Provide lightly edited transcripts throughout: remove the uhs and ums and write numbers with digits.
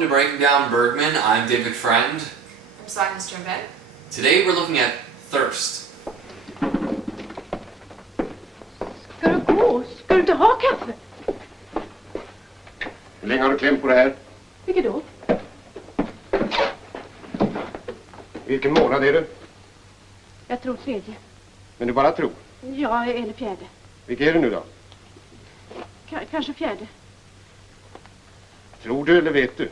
Welcome to Breaking Down Bergman. I'm David Friend. I'm Sonia Strimban. Today we're looking at Thirst. Ska du gå? Ska du inte ha kaffe? Hur länge har du klämt på det här? Vilket då? Vilken månad är det? Jag tror tredje. Men du bara tror. Ja, eller fjärde. Vilken är det nu då? Kanske fjärde. Tror du eller vet du?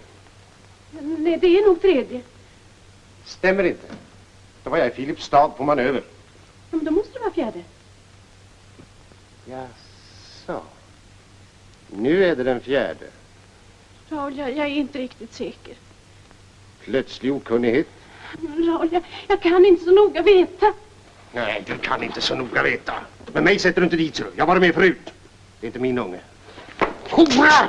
Nej, det är nog tredje. Stämmer inte. Då var jag i Filipstad på manöver. Ja, men då måste det vara fjärde. Jaså. Nu är det den fjärde. Raul, jag är inte riktigt säker. Plötslig okunnighet. Raul, jag kan inte så noga veta. Nej, du kan inte så noga veta. Men mig sätter du inte dit, så. Jag var med förut. Det är inte min unge. Hurra!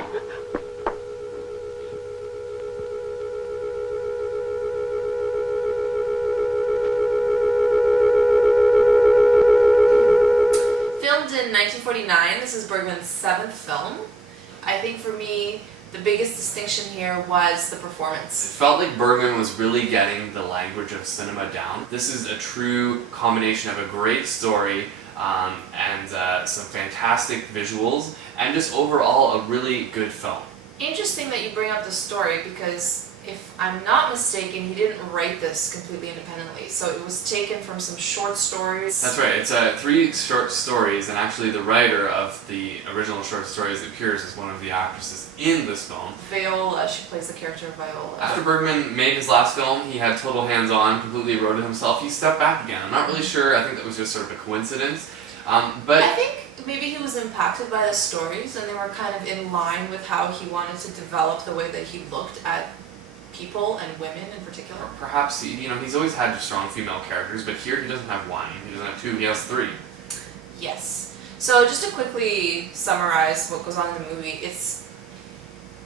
Filmed in 1949, this is Bergman's seventh film. I think for me, the biggest distinction here was the performance. It felt like Bergman was really getting the language of cinema down. This is a true combination of a great story and some fantastic visuals and just overall a really good film. Interesting that you bring up the story because if I'm not mistaken, he didn't write this completely independently. So it was taken from some short stories. That's right, it's 3 short stories, and actually the writer of the original short stories appears as one of the actresses in this film. Viola, she plays the character of Viola. After Bergman made his last film, he had total hands-on, completely wrote it himself. He stepped back again. I'm not really sure, I think that was just sort of a coincidence. But I think maybe he was impacted by the stories and they were kind of in line with how he wanted to develop the way that he looked at people and women in particular. perhaps, he's always had strong female characters, but here he doesn't have 1, he doesn't have 2, he has 3. Yes. So just to quickly summarize what goes on in the movie,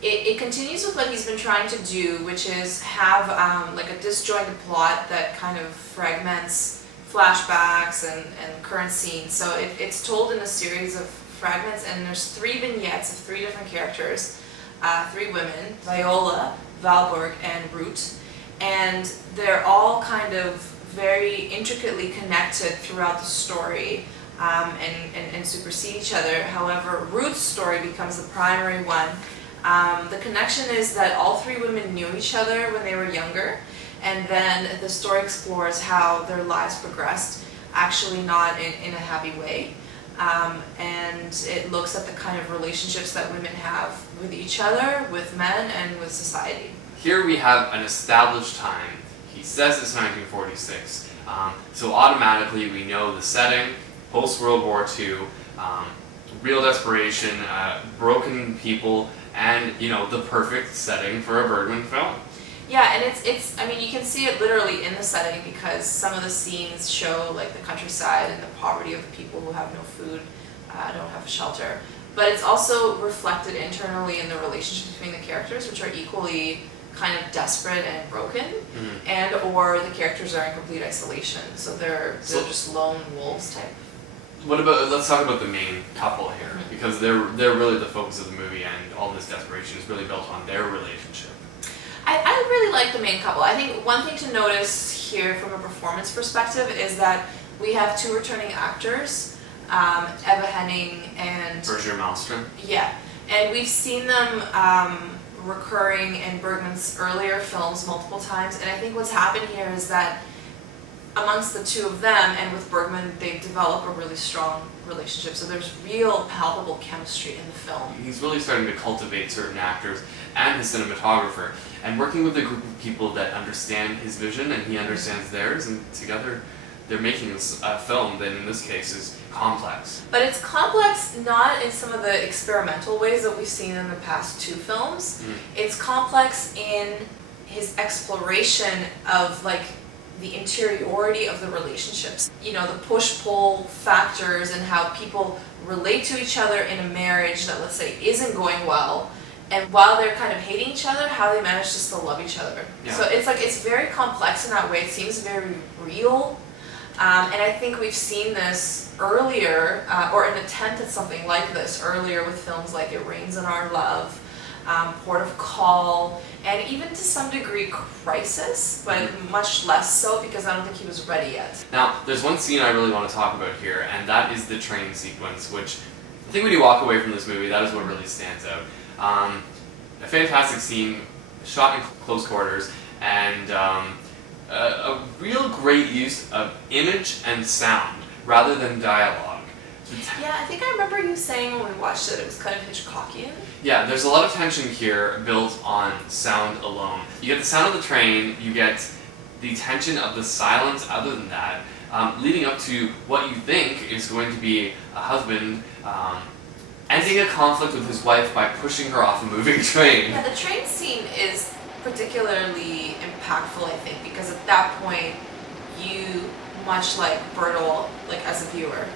it continues with what he's been trying to do, which is have like a disjointed plot that kind of fragments flashbacks and current scenes. So it's told in a series of fragments, and there's 3 vignettes of 3 different characters, 3 women, Viola, Valborg, and Ruth, and they're all kind of very intricately connected throughout the story and supersede each other. However, Ruth's story becomes the primary one. The connection is that all 3 women knew each other when they were younger, and then the story explores how their lives progressed, actually not in a happy way. And it looks at the kind of relationships that women have with each other, with men, and with society. Here we have an established time. He says it's 1946, so automatically we know the setting, post-World War II, real desperation, broken people, and the perfect setting for a Bergman film. Yeah, and it's I mean, you can see it literally in the setting because some of the scenes show like the countryside and the poverty of the people who have no food, don't have shelter. But it's also reflected internally in the relationships between the characters, which are equally kind of desperate and broken, and or the characters are in complete isolation, so they're just lone wolves type. Let's talk about the main couple here, because they're really the focus of the movie, and all this desperation is really built on their relationship. I really like the main couple. I think one thing to notice here from a performance perspective is that we have 2 returning actors, Eva Henning and Birgit Malmström. Yeah, and we've seen them recurring in Bergman's earlier films multiple times, and I think what's happened here is that amongst the 2 of them and with Bergman, they develop a really strong relationship. So there's real palpable chemistry in the film. He's really starting to cultivate certain actors and his cinematographer, and working with a group of people that understand his vision and he understands theirs, and together they're making this film that in this case is complex. But it's complex not in some of the experimental ways that we've seen in the past 2 films. It's complex in his exploration of like the interiority of the relationships. The push-pull factors and how people relate to each other in a marriage that, let's say, isn't going well, and while they're kind of hating each other, how they manage to still love each other. Yeah. So it's very complex in that way. It seems very real. And I think we've seen this earlier, or an attempt at something like this earlier with films like It Rains on Our Love, Port of Call, and even to some degree crisis, but much less so because I don't think he was ready yet. Now, there's one scene I really want to talk about here, and that is the train sequence, which I think when you walk away from this movie, that is what really stands out. A fantastic scene, shot in close quarters, and a real great use of image and sound rather than dialogue. Yeah, I think I remember you saying when we watched it, it was kind of Hitchcockian. Yeah, there's a lot of tension here built on sound alone. You get the sound of the train, you get the tension of the silence other than that, leading up to what you think is going to be a husband ending a conflict with his wife by pushing her off a moving train. Yeah, the train scene is particularly impactful, I think, because at that point, you, much like Bertel, like as a viewer,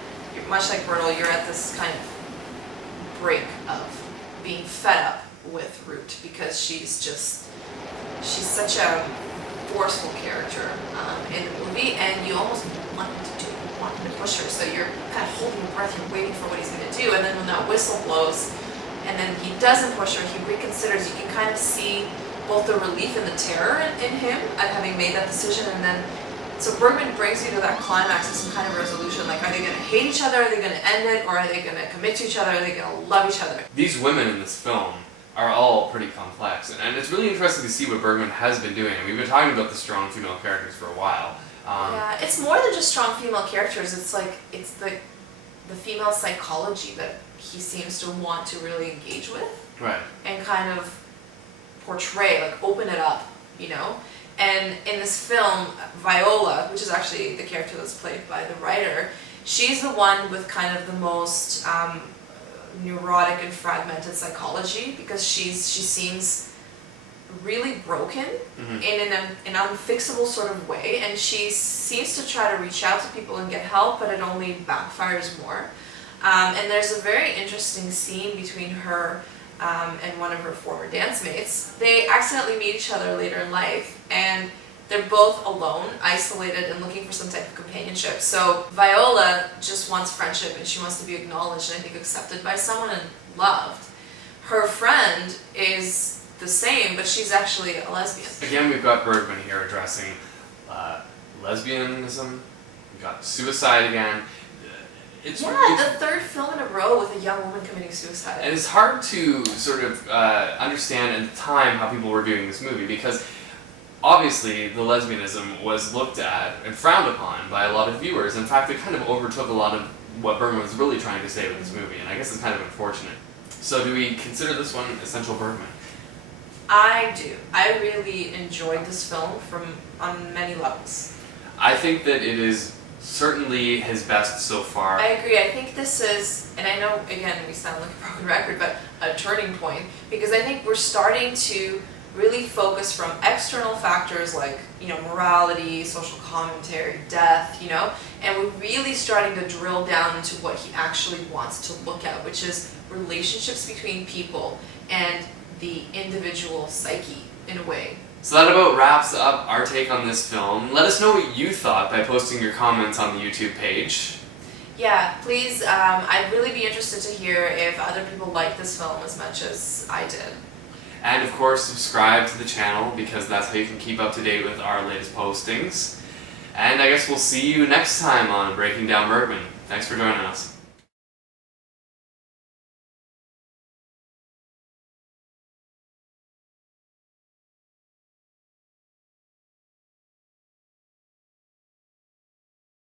much like Bertel, you're at this kind of break of being fed up with Ruth because she's such a forceful character in the movie, and you almost want him to push her, so you're kind of holding your breath, you're waiting for what he's going to do, and then when that whistle blows, and then he doesn't push her, he reconsiders, you can kind of see both the relief and the terror in him at having made that decision, and then so Bergman brings you to that climax of some kind of resolution, like are they going to hate each other, are they going to end it, or are they going to commit to each other, are they going to love each other? These women in this film are all pretty complex, and it's really interesting to see what Bergman has been doing. We've been talking about the strong female characters for a while. Yeah, it's more than just strong female characters, it's the female psychology that he seems to want to really engage with. Right. And kind of portray, like open it up, you know? And in this film, Viola, which is actually the character that's played by the writer, she's the one with kind of the most neurotic and fragmented psychology because she seems really broken in an unfixable sort of way, and she seems to try to reach out to people and get help, but it only backfires more. And there's a very interesting scene between her and one of her former dance mates. They accidentally meet each other later in life, and they're both alone, isolated, and looking for some type of companionship. So Viola just wants friendship, and she wants to be acknowledged and I think accepted by someone and loved. Her friend is the same, but she's actually a lesbian. Again, we've got Bergman here addressing lesbianism. We've got suicide again. It's the third film in a row with a young woman committing suicide. And it's hard to sort of understand at the time how people were viewing this movie because obviously the lesbianism was looked at and frowned upon by a lot of viewers. In fact, it kind of overtook a lot of what Bergman was really trying to say with this movie, and I guess it's kind of unfortunate. So do we consider this one essential Bergman? I do. I really enjoyed this film on many levels. I think that it is certainly his best so far. I agree. I think this is, and I know, again, we sound like a broken record, but a turning point, because I think we're starting to really focus from external factors like, morality, social commentary, death, and we're really starting to drill down into what he actually wants to look at, which is relationships between people and the individual psyche, in a way. So that about wraps up our take on this film. Let us know what you thought by posting your comments on the YouTube page. Yeah, please, I'd really be interested to hear if other people like this film as much as I did. And of course, subscribe to the channel because that's how you can keep up to date with our latest postings. And I guess we'll see you next time on Breaking Down Bergman. Thanks for joining us.